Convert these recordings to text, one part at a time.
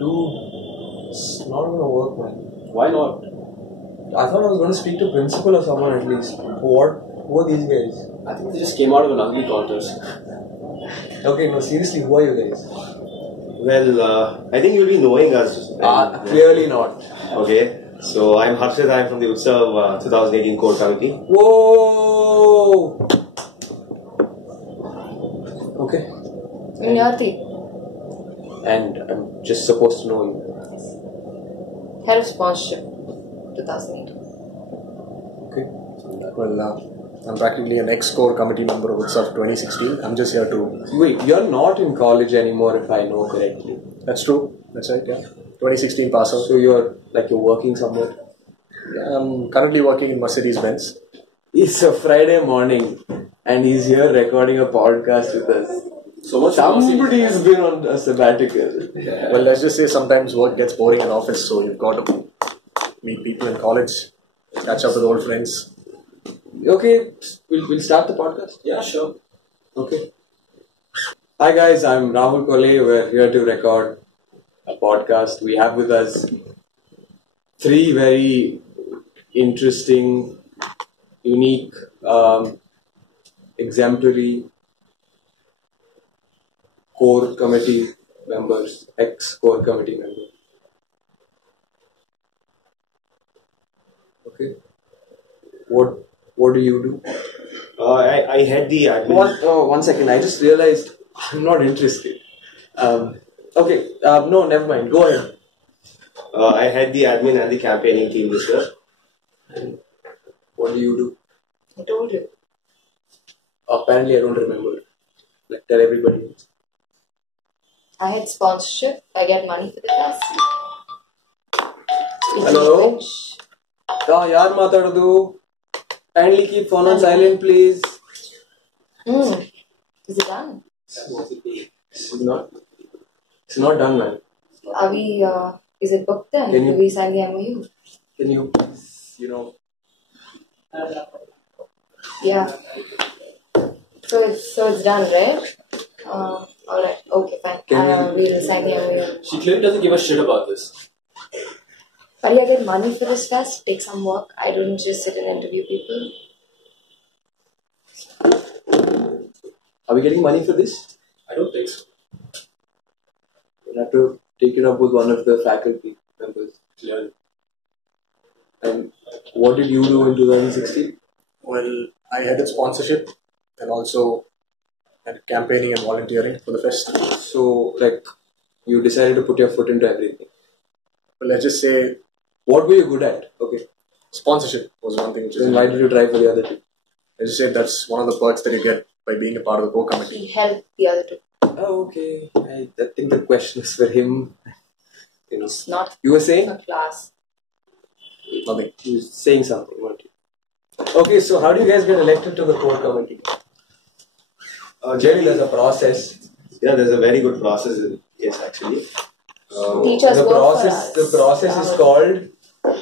Dude, it's not gonna work, man. Why not? I thought I was gonna speak to principal or someone at least. Who are these guys? I think they just came out of an ugly contest. Okay, no, seriously, who are you guys? Well, I think you'll be knowing us. Clearly not. Okay, so I'm Harshit. I'm from the Utsav 2018 core committee. Whoa! Okay. Unyati, And I'm just supposed to know you. head of sponsorship, 2008. Okay. Well, I'm practically an ex-core committee member of Utsav 2016. I'm just here to... Wait, you're not in college anymore if I know correctly. That's true. That's right, yeah. 2016 pass out. So you're working somewhere? I'm currently working in Mercedes-Benz. It's a Friday morning and he's here recording a podcast with us. So much Somebody has been on a sabbatical. Well, let's just say sometimes work gets boring in office, so you've got to meet people in college, catch up with old friends. Okay, we'll start the podcast. Yeah, sure. Okay. Hi guys, I'm Rahul Kole. We're here to record a podcast. We have with us three very interesting, unique, exemplary core committee members, ex-core committee members. Okay. What do you do? I had the admin. One second. I just realized I'm not interested. Okay. No, never mind. Go ahead. I had the admin and the campaigning team this year. And what do you do? I told you. Apparently, I don't remember. Like, tell everybody. I had sponsorship. I get money for the class. Hello? Yaar matadadu. Kindly keep phone on silent, please. Is it done? It's not done, man. Are we, is it booked then? Can you- Do we sign the MOU? Can you please, Yeah. So it's done, right? Alright. Okay, fine. We'll sign the MOU. She clearly doesn't give a shit about this. But I get money for this class, take some work. I don't just sit and interview people. Are we getting money for this? I don't think so. We'll have to take it up with one of the faculty members. Clearly. And what did you do in 2016? Well, I headed sponsorship and also had campaigning and volunteering for the fest. So, you decided to put your foot into everything. Well, let's just say What were you good at? Okay. sponsorship was one thing which is... Then why did you try for the other two? Let's just say that's one of the perks that you get by being a part of the core committee. He helped the other two. Oh, okay. I think the question is for him. It's not You were saying? a class. Nothing. You were saying something, weren't you? Okay, so how do you guys get elected to the core committee? Jerry, there's a process. Yeah, there's a very good process. Yes, actually. Teachers The work for process, us. the process is called,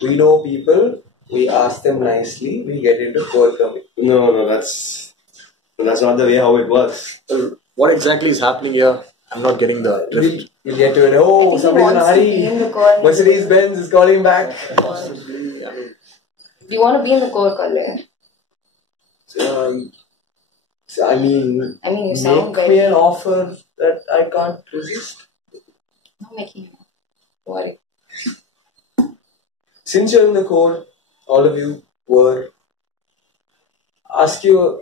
we know people, we ask them nicely, we get into core committee. No, that's not the way how it works. Well, what exactly is happening here? I'm not getting the drift. We'll get to it. Oh, He somebody's in a wants to be in the core. hurry. Mercedes-Benz is calling back. Do you want to be in the core color? I mean, you sound make very... me an offer that I can't resist. Not making you worry. Since you're in the core, all of you were, ask them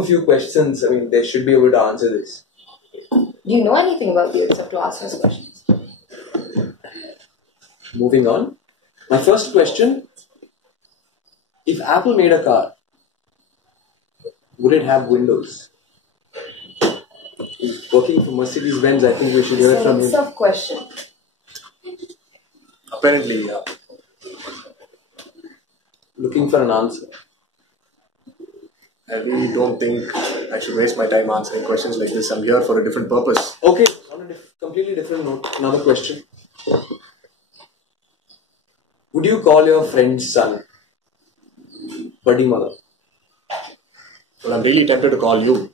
a few questions. I mean, they should be able to answer this. Do you know anything about the except to ask us questions? Moving on. My first question, if Apple made a car, would it have windows? He's working for Mercedes-Benz. I think we should hear it from It's him. a tough question. Apparently, yeah. Looking for an answer. I really don't think I should waste my time answering questions like this. I'm here for a different purpose. Okay, on a completely different note, another question. Would you call your friend's son Buddy Mother? Well, I'm really tempted to call you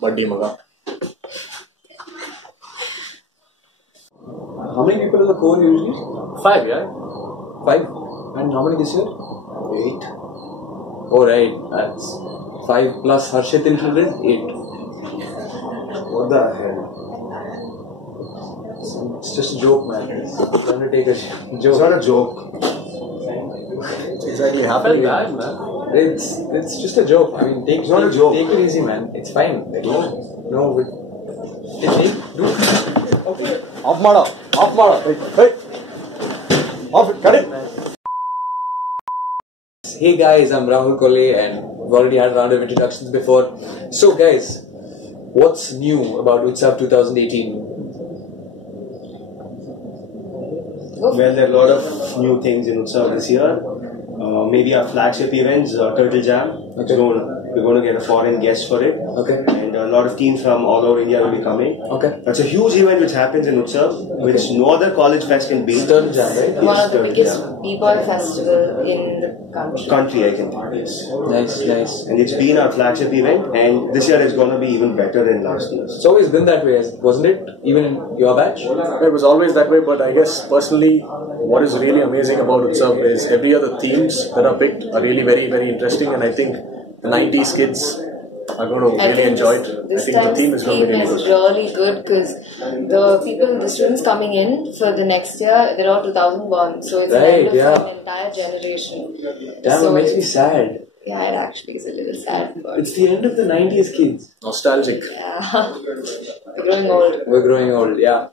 Buddy Maga. How many people in the core usually? 5, yeah? 5. And how many this year? 8. Oh, right. That's 5 plus Harshit included, 8. What the hell? It's just a joke, man. Trying to take a It's joke. not a joke. It's exactly I felt happening. bad, man. It's just a joke. I mean, It's not a joke. Take it easy, man. It's fine. Like, no, Off mada. Off mada. Hey. Off it. Cut it. Hey guys, I'm Rahul Kole and we've already had a round of introductions before. So guys, what's new about Utsav 2018? Well, there are a lot of new things in Utsav this year. Maybe our flagship events, Turtle Jam. Okay. We're going to get a foreign guest for it. Okay. And a lot of teams from all over India will be coming. Okay. That's a huge event which happens in Utsav, which no other college fest can beat. Turtle Jam, right? One of the Turtle biggest Jam. b-boy festival in the country. Country, I can think, yes. Nice. And it's been our flagship event, and this year it's going to be even better than last year. It's always been that way, wasn't it? Even in your batch? It was always that way, but I guess personally, what is really amazing about Utsav is every other themes that are picked are really very, very interesting, and I think the 90s kids are going to really enjoy it. I think the theme is going to be really good. Really good because the students coming in for the next year, they're all 2000 born, so it's Right, an end of yeah. an entire generation. Damn, So it makes me it's- sad. Yeah, it actually is a little sad, but It's the end of the 90s kids. Nostalgic. yeah, we're growing old. We're growing old, yeah.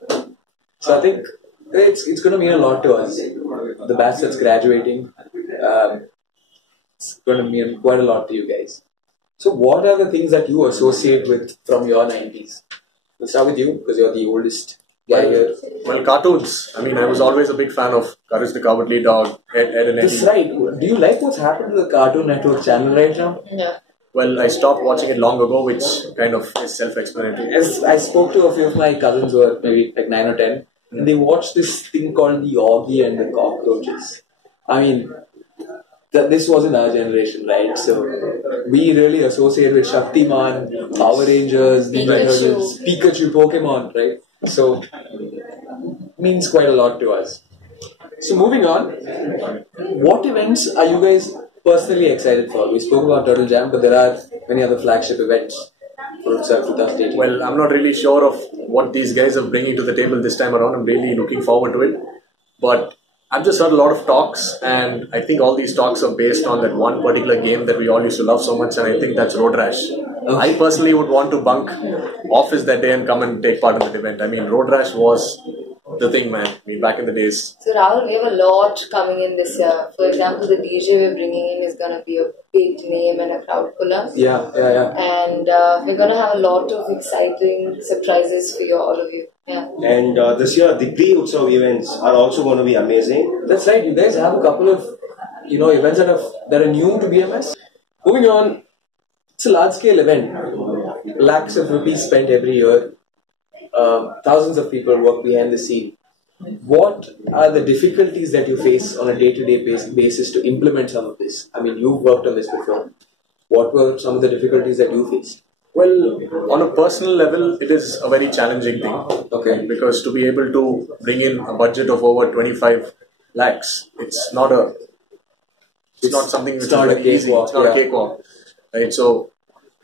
So I think it's going to mean a lot to us. The batch that's graduating, it's going to mean quite a lot to you guys. So what are the things that you associate with from your 90s? We'll start with you because you're the oldest guy here. Well, cartoons. I mean, I was always a big fan of Courage the Cowardly Dog, Ed and That's Eddie. right. Do you like what's happened to the Cartoon Network channel right now? Yeah. Well, I stopped watching it long ago, which kind of is self-explanatory. As I spoke to a few of my cousins who are maybe like 9 or 10, and they watched this thing called the Augie and the Cockroaches. I mean, this wasn't our generation, right? So we really associate with Shaktiman, Power Rangers, Ninja Pikachu. Turtles, Pikachu, Pokemon, right? So means quite a lot to us. So moving on, what events are you guys personally excited for? We spoke about Turtle Jam, but there are many other flagship events for Utsav 2018. Well, I'm not really sure of what these guys are bringing to the table this time around. I'm really looking forward to it. But I've just heard a lot of talks, and I think all these talks are based on that one particular game that we all used to love so much, and I think that's Road Rash. I personally would want to bunk office that day and come and take part in that event. I mean, Road Rash was the thing, man. I mean, back in the days. So Rahul, we have a lot coming in this year. For example, the DJ we're bringing in is going to be a big name and a crowd puller. Yeah. And we're going to have a lot of exciting surprises for all of you. Yeah. And this year, the pre-Utsav events are also going to be amazing. That's right. You guys have a couple of events that are new to BMS. Moving on, it's a large-scale event. Lakhs of rupees spent every year. Thousands of people work behind the scene. What are the difficulties that you face on a day-to-day basis to implement some of this? I mean, you've worked on this before. What were some of the difficulties that you faced? Well, on a personal level, it is a very challenging thing. Okay. Because to be able to bring in a budget of over 25 lakhs, it's not something which is not a very easy. cakewalk, It's not yeah. a cakewalk. Right? So,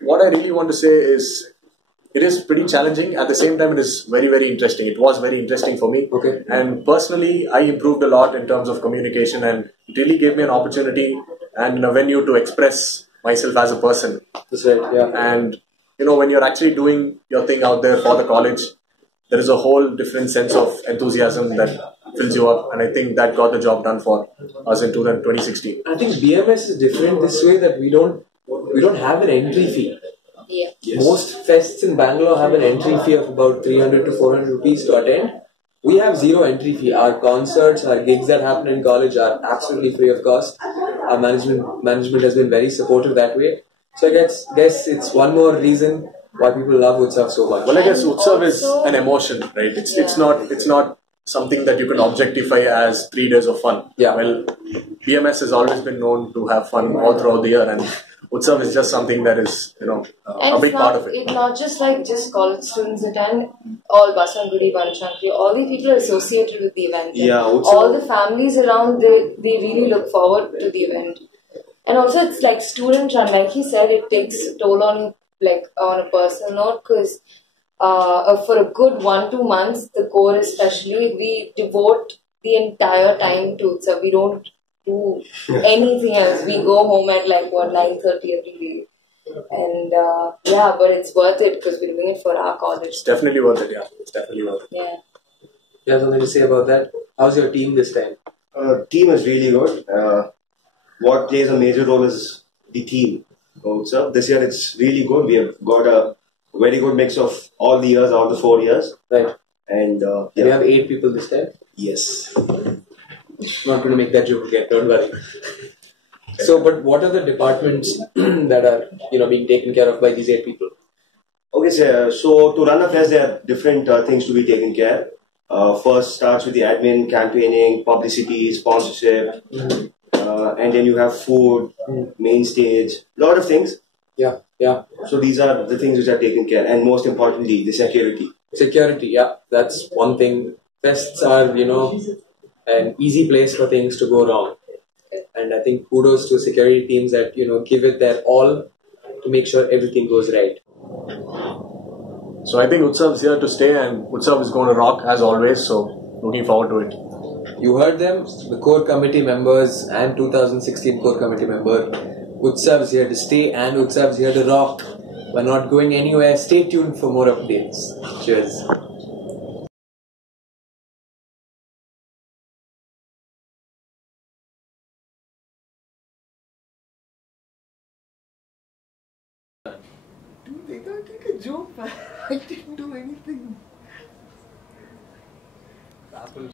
what I really want to say is, it is pretty challenging. At the same time, it is very, very interesting. It was very interesting for me. Okay. And personally, I improved a lot in terms of communication, and it really gave me an opportunity and a venue to express myself as a person. That's right, yeah. And when you're actually doing your thing out there for the college, there is a whole different sense of enthusiasm that fills you up, and I think that got the job done for us in 2016. I think BMS is different this way that we don't have an entry fee. Yeah. Most fests in Bangalore have an entry fee of about 300 to 400 rupees to attend. We have zero entry fee. Our concerts, our gigs that happen in college are absolutely free of cost. Our management has been very supportive that way. So I guess it's one more reason why people love Utsav so much. Well, I guess And Utsav is also- an emotion, right? It's not something that you can objectify as 3 days of fun. Yeah. Well, BMS has always been known to have fun all throughout the year, and Utsav is just something that is, a big part of it. It's not just like just college students attend. All Basangudi, Banashankari, all the people are associated with the event. Yeah, all the families around, they really look forward to the event. And also, it's like student run. Like he said, it takes a toll on a personal note, because for a good 1-2 months, the core especially, we devote the entire time to Utsav. We don't do anything else. We go home at 9:30 every day. And but it's worth it because we're doing it for our college. It's definitely worth it, yeah. It's definitely worth it. Yeah. You have something to say about that? How's your team this time? Team is really good. What plays a major role is the team. So this year it's really good. We have got a very good mix of all the years, all the 4 years. Right. And We have 8 people this time. yes. Not going to make that joke again, don't worry. So, but what are the departments that are being taken care of by these 8 people? Okay, so to run a fest, there are different things to be taken care. First starts with the admin, campaigning, publicity, sponsorship, and then you have food, main stage, lot of things. Yeah. So these are the things which are taken care, and most importantly, the security. Security, yeah, that's one thing. Fests are, an easy place for things to go wrong. And I think kudos to security teams that, give it their all to make sure everything goes right. So I think Utsav is here to stay, and Utsav is going to rock as always, so looking forward to it. You heard them, the core committee members and 2016 core committee member. Utsav is here to stay and Utsav is here to rock. We're not going anywhere. Stay tuned for more updates. Cheers. Dude, they can't take a joke, man. I didn't do anything.